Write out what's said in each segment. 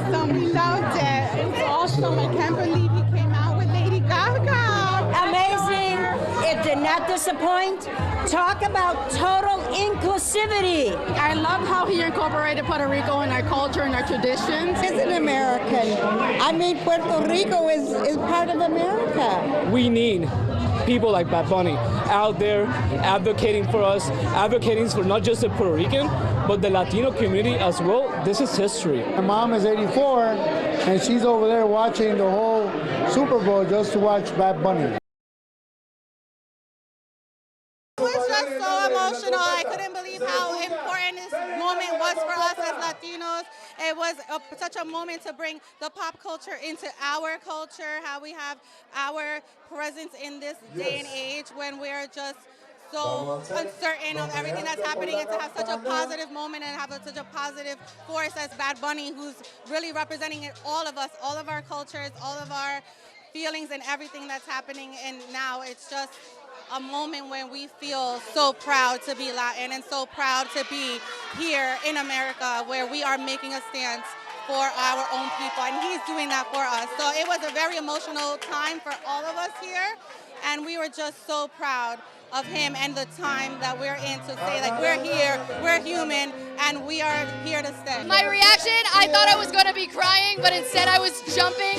awesome. We loved it. It's awesome. I can't believe he came out with Lady Gaga. Amazing. It did not disappoint. Talk about total inclusivity. I love how he incorporated Puerto Rico in our culture and our traditions. He's an American. I mean, Puerto Rico is part of America. We need people like Bad Bunny out there advocating for us, advocating for not just the Puerto Rican, but the Latino community as well. This is history. My mom is 84, and she's over there watching the whole Super Bowl just to watch Bad Bunny. It was just so emotional. I couldn't believe how important this moment was for us as Latinos. It was such a moment to bring the pop culture into our culture, how we have our presence in this day and age when we're just so uncertain of everything that's happening, and to have such a positive moment and have such a positive force as Bad Bunny, who's really representing all of us, all of our cultures, all of our feelings and everything that's happening. And now it's just a moment when we feel so proud to be Latin and so proud to be here in America, where we are making a stance for our own people, and he's doing that for us. So it was a very emotional time for all of us here, and we were just so proud of him and the time that we're in, to say, like, we're here, we're human, and we are here to stay. My reaction, I thought I was going to be crying, but instead I was jumping.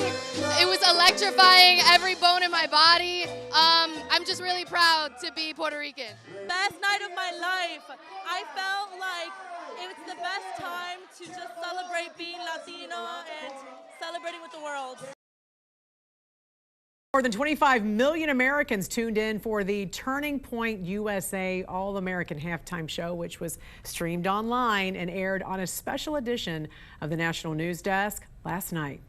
It was electrifying, every bone in my body. I'm just really proud to be Puerto Rican. Best night of my life. I felt like it was the best time to just celebrate being Latino and celebrating with the world. More than 25 million Americans tuned in for the Turning Point USA All-American Halftime Show, which was streamed online and aired on a special edition of the National News Desk last night.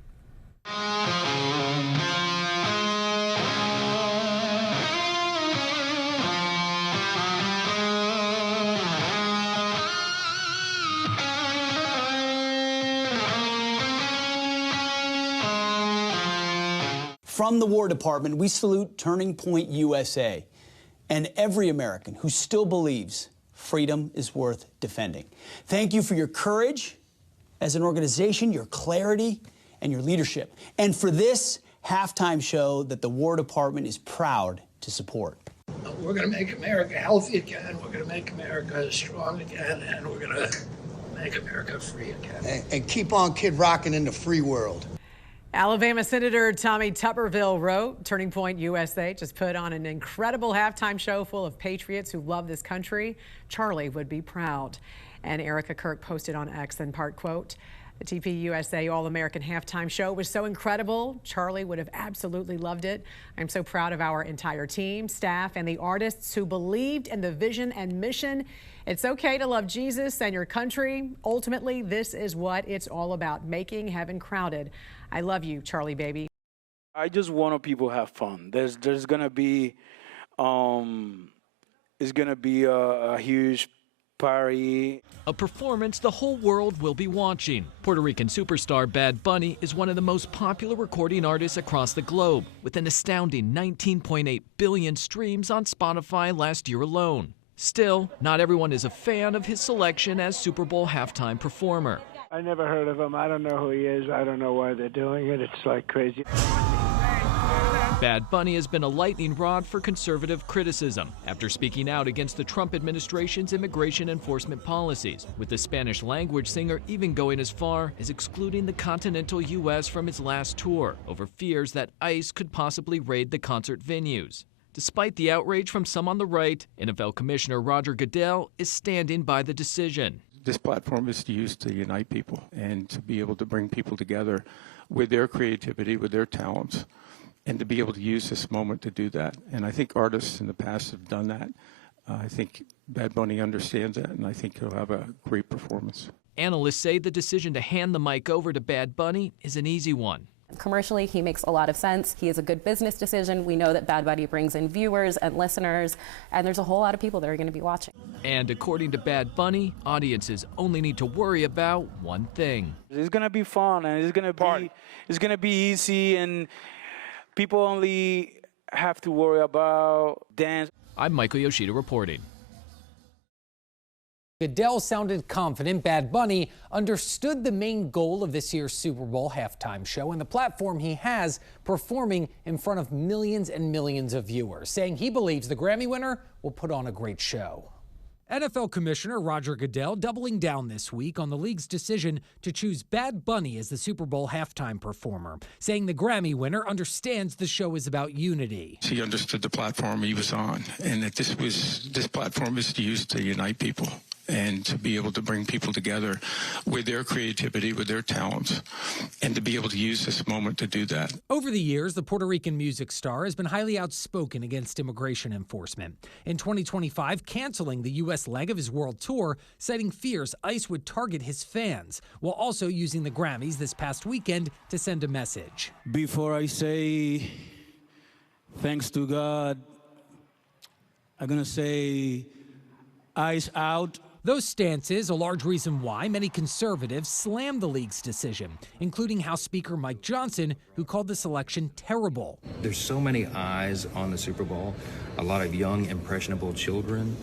From the War Department, we salute Turning Point USA and every American who still believes freedom is worth defending. Thank you for your courage as an organization, your clarity, and your leadership, and for this halftime show that the War Department is proud to support. We're going to make America healthy again. We're going to make America strong again, and we're going to make America free again. And keep on kid rocking in the free world. Alabama Senator Tommy Tuberville wrote, Turning Point USA just put on an incredible halftime show full of patriots who love this country. Charlie would be proud. And Erica Kirk posted on X in part, quote, the TP USA All-American Halftime Show was so incredible. Charlie would have absolutely loved it. I'm so proud of our entire team, staff, and the artists who believed in the vision and mission. It's okay to love Jesus and your country. Ultimately, this is what it's all about, making heaven crowded. I love you, Charlie baby. I just want people to have fun. There's gonna be it's gonna be a huge party. A performance the whole world will be watching. Puerto Rican superstar Bad Bunny is one of the most popular recording artists across the globe, with an astounding 19.8 billion streams on Spotify last year alone. Still, not everyone is a fan of his selection as Super Bowl halftime performer. I never heard of him. I don't know who he is. I don't know why they're doing it. It's like crazy. Bad Bunny has been a lightning rod for conservative criticism after speaking out against the Trump administration's immigration enforcement policies, with the Spanish language singer even going as far as excluding the continental U.S. from his last tour over fears that ICE could possibly raid the concert venues. Despite the outrage from some on the right, NFL Commissioner Roger Goodell is standing by the decision. This platform is used to unite people and to be able to bring people together with their creativity, with their talents, and to be able to use this moment to do that. And I think artists in the past have done that. I think Bad Bunny understands that, and I think he'll have a great performance. Analysts say the decision to hand the mic over to Bad Bunny is an easy one. Commercially, he makes a lot of sense. He is a good business decision. We know that Bad Bunny brings in viewers and listeners, and there's a whole lot of people that are going to be watching. And according to Bad Bunny, audiences only need to worry about one thing. It's going to be fun, and it's going to be easy, and people only have to worry about dance. I'm Michael Yoshida reporting. Goodell sounded confident Bad Bunny understood the main goal of this year's Super Bowl halftime show and the platform he has performing in front of millions and millions of viewers, saying he believes the Grammy winner will put on a great show. NFL Commissioner Roger Goodell doubling down this week on the league's decision to choose Bad Bunny as the Super Bowl halftime performer, saying the Grammy winner understands the show is about unity. He understood the platform he was on, and that this platform is used to unite people and to be able to bring people together with their creativity, with their talents, and to be able to use this moment to do that. Over the years, the Puerto Rican music star has been highly outspoken against immigration enforcement. In 2025, canceling the U.S. leg of his world tour, citing fears ICE would target his fans, while also using the Grammys this past weekend to send a message. Before I say thanks to God, I'm going to say ICE out. Those stances, a large reason why many conservatives slammed the league's decision, including House Speaker Mike Johnson, who called the selection terrible. There's so many eyes on the Super Bowl, a lot of young, impressionable children,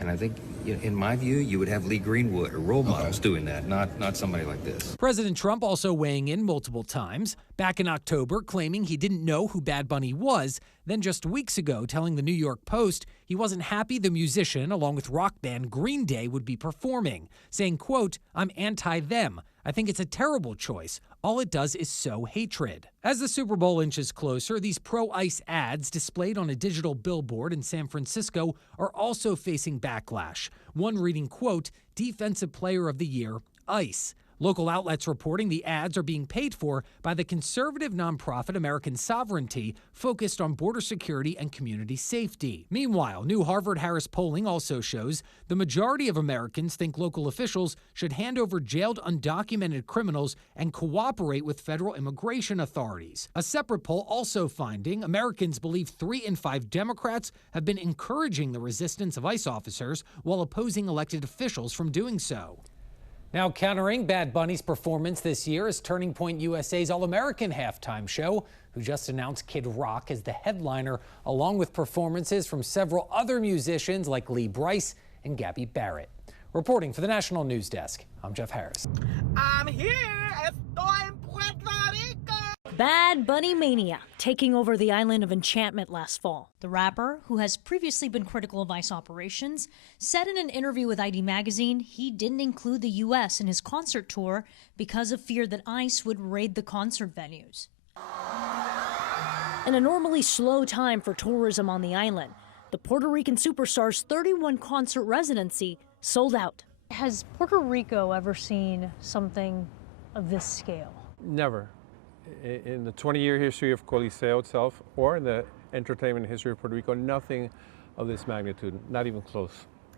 and I think, in my view, you would have Lee Greenwood or role models doing that, not somebody like this. President Trump also weighing in multiple times, back in October claiming he didn't know who Bad Bunny was, then just weeks ago telling the New York Post he wasn't happy the musician, along with rock band Green Day, would be performing, saying, quote, "I'm anti-them. I think it's a terrible choice. All it does is sow hatred." As the Super Bowl inches closer, these pro-ICE ads displayed on a digital billboard in San Francisco are also facing backlash. One reading, quote, "Defensive Player of the Year, ICE." Local outlets reporting the ads are being paid for by the conservative nonprofit American Sovereignty, focused on border security and community safety. Meanwhile, new Harvard-Harris polling also shows the majority of Americans think local officials should hand over jailed undocumented criminals and cooperate with federal immigration authorities. A separate poll also finding Americans believe 3 in 5 Democrats have been encouraging the resistance of ICE officers while opposing elected officials from doing so. Now, countering Bad Bunny's performance this year is Turning Point USA's All-American halftime show, who just announced Kid Rock as the headliner, along with performances from several other musicians like Lee Brice and Gabby Barrett. Reporting for the National News Desk, I'm Jeff Harris. I'm here. Estoy en Puerto Rico. Bad Bunny mania taking over the island of Enchantment last fall. The rapper, who has previously been critical of ICE operations, said in an interview with ID Magazine he didn't include the U.S. in his concert tour because of fear that ICE would raid the concert venues. In a normally slow time for tourism on the island, the Puerto Rican superstar's 31-concert residency sold out. Has Puerto Rico ever seen something of this scale? Never. In the 20-year history of Coliseo itself, or in the entertainment history of Puerto Rico, nothing of this magnitude, not even close.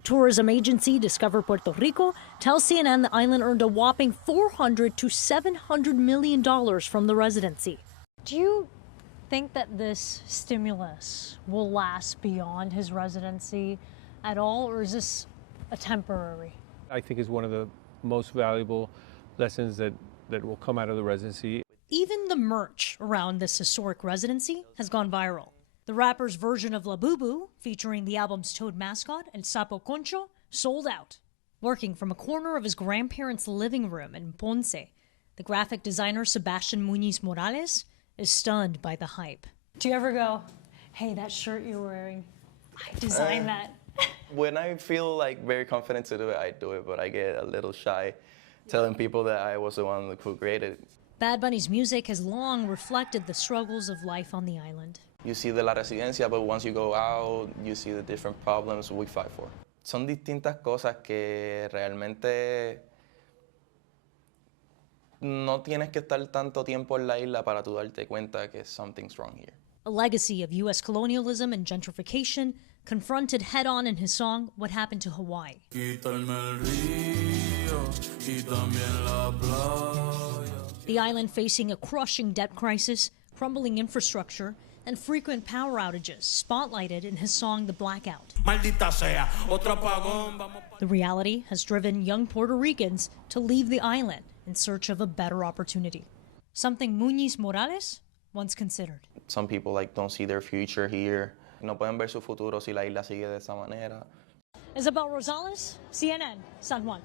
Tourism agency Discover Puerto Rico tells CNN the island earned a whopping $400 to $700 million from the residency. Do you think that this stimulus will last beyond his residency at all, or is this a temporary? I think it's one of the most valuable lessons that will come out of the residency. Even the merch around this historic residency has gone viral. The rapper's version of La Boo Boo, featuring the album's toad mascot and Sapo Concho, sold out. Working from a corner of his grandparents' living room in Ponce, the graphic designer Sebastian Muñiz Morales is stunned by the hype. Do you ever go, hey, that shirt you're wearing, I designed that? When I feel like very confident to do it, I do it, but I get a little shy telling people that I was the one who created it. Bad Bunny's music has long reflected the struggles of life on the island. You see the la residencia, but once you go out, you see the different problems we fight for. Son distintas cosas que realmente no tienes que estar tanto tiempo en la isla para tú darte cuenta que something's wrong here. A legacy of U.S. colonialism and gentrification confronted head-on in his song, What Happened to Hawaii. The island facing a crushing debt crisis, crumbling infrastructure, and frequent power outages, spotlighted in his song The Blackout. The reality has driven young Puerto Ricans to leave the island in search of a better opportunity, something Muñiz Morales once considered. Some people don't see their future here. No pueden ver su futuro si la isla sigue de esa manera. Isabel Rosales, CNN, San Juan.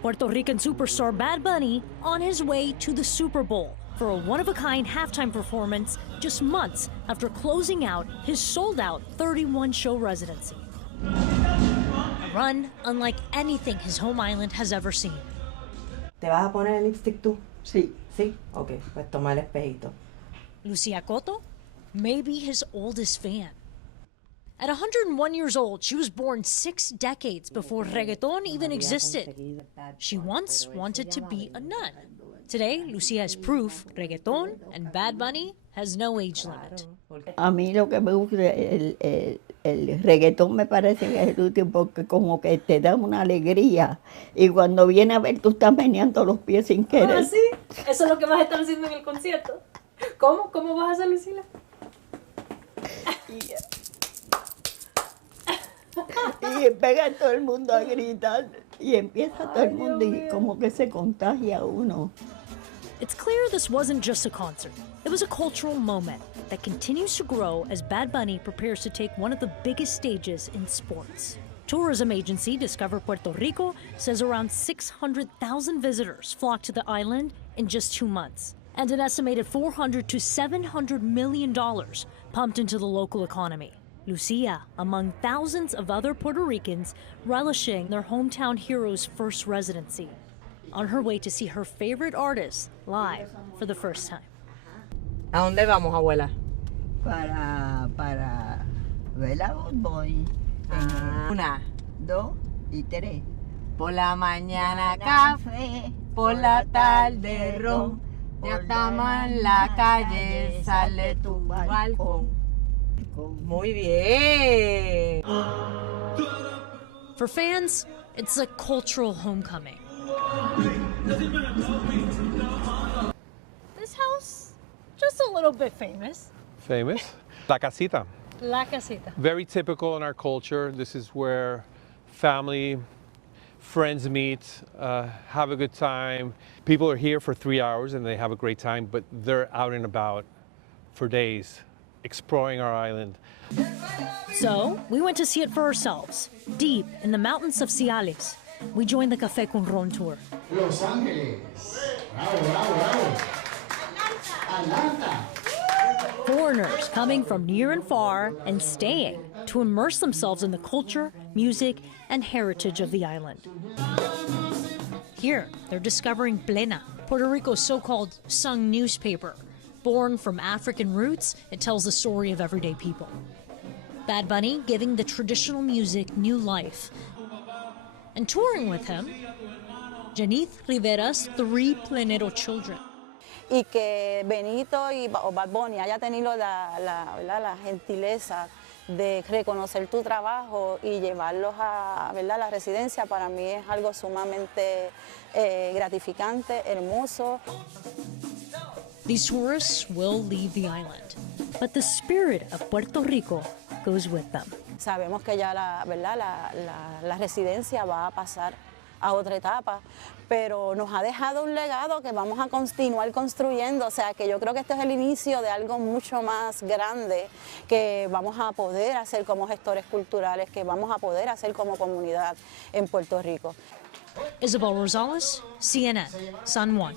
Puerto Rican superstar Bad Bunny on his way to the Super Bowl for a one-of-a-kind halftime performance just months after closing out his sold-out 31-show residency. A run unlike anything his home island has ever seen. ¿Te vas a poner el lipstick tú? Sí. ¿Sí? Ok, pues toma el espejito. Lucia Cotto may be his oldest fan. At 101 years old, she was born 6 decades before reggaeton even existed. She once wanted to be a nun. Today, Lucia is proof reggaeton and Bad Bunny has no age limit. A mí lo que me gusta, el reggaetón me parece que es el último porque como que te da una alegría y cuando viene a ver tú estás meneando los pies sin querer. ¿Ah, sí? Eso es lo que vas a estar haciendo en el concierto. ¿Cómo? ¿Cómo vas a hacer, Lucila? Y pega todo el mundo a gritar y empieza todo el mundo y como que se contagia uno. It's clear this wasn't just a concert. It was a cultural moment that continues to grow as Bad Bunny prepares to take one of the biggest stages in sports. Tourism agency Discover Puerto Rico says around 600,000 visitors flocked to the island in just 2 months, and an estimated $400 to $700 million pumped into the local economy. Lucia, among thousands of other Puerto Ricans relishing their hometown hero's first residency, on her way to see her favorite artist live for the first time. ¿A dónde vamos, abuela? Para ver a Bad Bunny. 1, 2 y 3. Por la mañana café, por la tarde ron. Ya estamos en la calle, sale tu balcón. Muy bien. For fans, it's a cultural homecoming. This house, just a little bit famous. Famous? La Casita. La Casita. Very typical in our culture. This is where family, friends meet, have a good time. People are here for 3 hours and they have a great time, but they're out and about for days, exploring our island. So, we went to see it for ourselves, deep in the mountains of Ciales. We joined the Café con Ron tour. Los Ángeles. Bravo, bravo, bravo. Atlanta. Foreigners coming from near and far and staying to immerse themselves in the culture, music, and heritage of the island. Here, they're discovering Plena, Puerto Rico's so-called sung newspaper. Born from African roots, it tells the story of everyday people. Bad Bunny giving the traditional music new life. And touring with him, Janith Rivera's 3 plenero children. Y que Benito o Bad Bunny haya tenido la gentileza de reconocer tu trabajo y llevarlos a la residencia, para mí es algo sumamente gratificante, hermoso. These tourists will leave the island, but the spirit of Puerto Rico goes with them. Sabemos que ya la residencia va a pasar a otra etapa, pero nos ha dejado un legado que vamos a continuar construyendo, o sea que yo creo que este es el inicio de algo mucho más grande que vamos a poder hacer como gestores culturales, que vamos a poder hacer como comunidad en Puerto Rico. Isabel Rosales, CNN, San Juan.